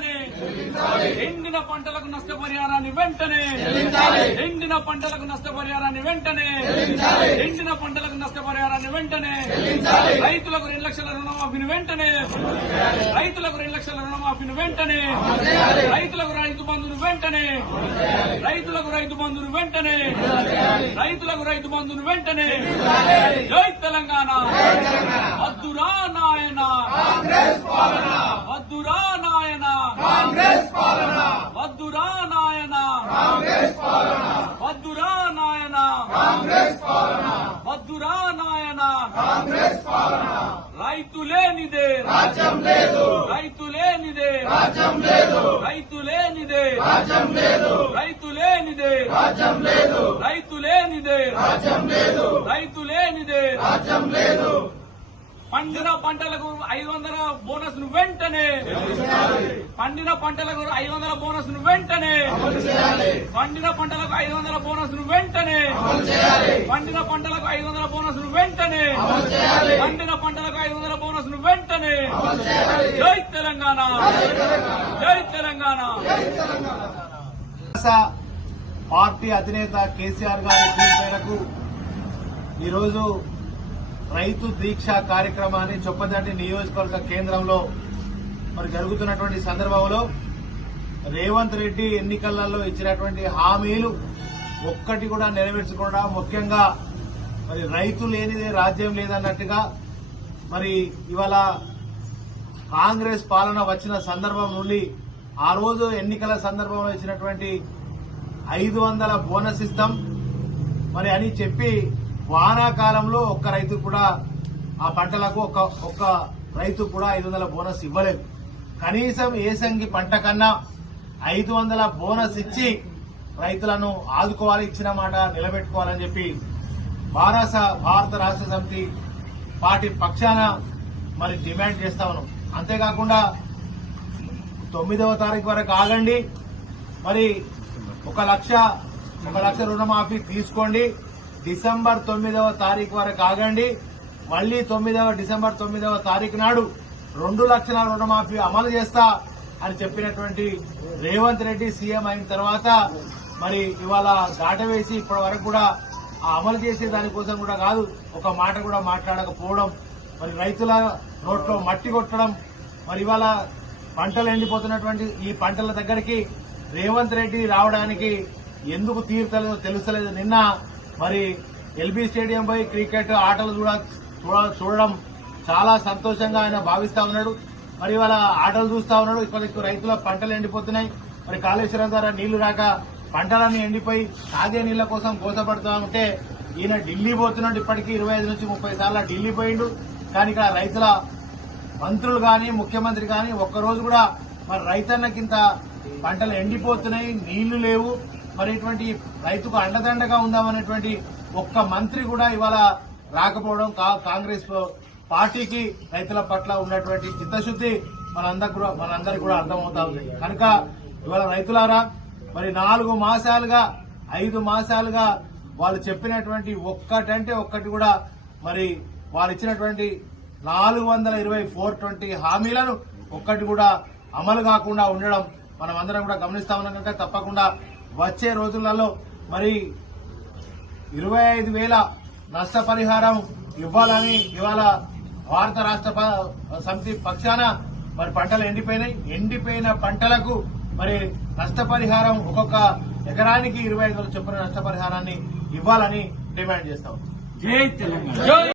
వెంటనే ఎండిన పంటలకు నష్టపరిహారాన్ని వెంటనే ఎండిన పంటలకు నష్టపరిహారాన్ని వెంటనే ఎండిన పంటలకు నష్టపరిహారాన్ని వెంటనే రైతులకు 2 లక్షల రుణమాఫీని వెంటనే రైతులకు 2 లక్షల రుణమాఫీని వెంటనే రైతులకు రైతు బంధును వెంటనే రైతులకు రైతు బంధును వెంటనే రైతులకు రైతు బంధును వెంటనే జై తెలంగాణ వద్దురా నాయన వద్దురా నాయన వద్దురా నాయన వద్దురా నాయన వద్దురా నాయన రైతు లేనిదే రాజ్యం లేదు రైతు లేనిదే రాజ్యం లేదు రైతు లేనిదే రాజ్యం లేదు రైతు లేనిదే రాజ్యం లేదు రైతు లేనిదే రాజ్యం లేదు రైతు లేనిదే రాజ్యం లేదు పండిన పంటలకు 500 బోనస్ ను వెంటనే పండిన పంటలకు 500 బోనస్ ను వెంటనే పండిన పంటలకు 500 బోనస్ ను వెంటనే పండిన పంటలకు 500 బోనస్ ను వెంటనే పండిన పంటలకు 500 బోనస్ ను వెంటనే జై తెలంగాణ జై తెలంగాణ పార్టీ అధినేత కేసీఆర్ గారి పిలుపు మేరకు ఈరోజు రైతు దీక్ష కార్యక్రమాన్ని చొప్పదండి నియోజకవర్గ కేంద్రంలో మరి జరుగుతున్నటువంటి సందర్భంలో రేవంత్ రెడ్డి ఎన్నికలలో ఇచ్చినటువంటి హామీలు ఒక్కటి కూడా నెరవేర్చకుండా ముఖ్యంగా మరి రైతు లేనిదే రాజ్యం లేదన్నట్టుగా మరి ఇవాళ కాంగ్రెస్ పాలన వచ్చిన సందర్భం నుండి ఆ రోజు ఎన్నికల సందర్భంలో ఇచ్చినటువంటి 500 బోనస్ ఇస్తాం మరి అని చెప్పి వానాకాలంలో ఒక్క రైతు కూడా ఆ పంటలకు ఒక్క రైతు కూడా 500 బోనస్ ఇవ్వలేదు. కనీసం ఏసంగి పంట కన్నా 500 బోనస్ ఇచ్చి రైతులను ఆదుకోవాలి, ఇచ్చిన మాట నిలబెట్టుకోవాలని చెప్పి భారత రాష్ట్ర సమితి పార్టీ పక్షాన మరి డిమాండ్ చేస్తా ఉన్నాం. అంతేకాకుండా 9వ తారీఖు వరకు ఆగండి, మరి 1 లక్ష రుణమాఫీ తీసుకోండి, డిసెంబర్ 9వ తారీఖు వరకు ఆగండి, మళ్లీ డిసెంబర్ 9వ తారీఖు నాడు 2 లక్షల రుణమాఫీ అమలు చేస్తా అని చెప్పినటువంటి రేవంత్ రెడ్డి సీఎం అయిన తర్వాత మరి ఇవాళ దాట వేసి ఇప్పటి వరకు కూడా ఆ అమలు చేసే దానికోసం కూడా కాదు, ఒక మాట కూడా మాట్లాడకపోవడం, మరి రైతుల నోట్లో మట్టి కొట్టడం, మరి ఇవాళ పంటలు ఎండిపోతున్నటువంటి ఈ పంటల దగ్గరికి రేవంత్ రెడ్డి రావడానికి ఎందుకు తీరుతలేదో తెలుస్తలేదు. నిన్న మరి ఎల్బీ స్టేడియం పోయి క్రికెట్ ఆటలు చూడడం చాలా సంతోషంగా ఆయన భావిస్తా ఉన్నాడు. మరి ఇవాళ ఆటలు చూస్తా ఉన్నాడు. ఇప్పటికి రైతుల పంటలు ఎండిపోతున్నాయి. మరి కాళేశ్వరం ద్వారా నీళ్లు రాక పంటలన్నీ ఎండిపోయి తాగే నీళ్ల కోసం కోసపడుతూ ఉంటే ఈయన ఢిల్లీ పోతున్నాడు. ఇప్పటికీ 25 నుంచి 30 సార్లు ఢిల్లీ పోయిండు. కానీ ఇక్కడ రైతుల మంత్రులు గాని ముఖ్యమంత్రి గాని ఒక్కరోజు కూడా మరి రైతన్నకింత పంటలు ఎండిపోతున్నాయి, నీళ్లు లేవు, మరి ఇటువంటి రైతుకు అండదండగా ఉందామనేటువంటి ఒక్క మంత్రి కూడా ఇవాళ రాకపోవడం కాంగ్రెస్ పార్టీకి రైతుల పట్ల ఉన్నటువంటి చిత్తశుద్ది మనందరికీ కూడా అర్థమవుతా ఉంది. కనుక ఇవాళ రైతులారా, మరి 4 మాసాలుగా 5 మాసాలుగా వాళ్ళు చెప్పినటువంటి ఒక్కటంటే ఒక్కటి కూడా మరి వాళ్ళు ఇచ్చినటువంటి 420 హామీలను ఒక్కటి కూడా అమలు కాకుండా ఉండడం మనం అందరం కూడా గమనిస్తా ఉన్నాం. కనుక తప్పకుండా వచ్చే రోజులలో మరి 25,000 నష్టపరిహారం ఇవ్వాలని ఇవాళ భారత రాష్ట్ర సమితి పక్షాన మరి పంటలు ఎండిపోయిన పంటలకు మరి నష్టపరిహారం ఒక్కొక్క ఎకరానికి 25,000 చొప్పున నష్టపరిహారాన్ని ఇవ్వాలని డిమాండ్ చేస్తాం. జై తెలంగాణ.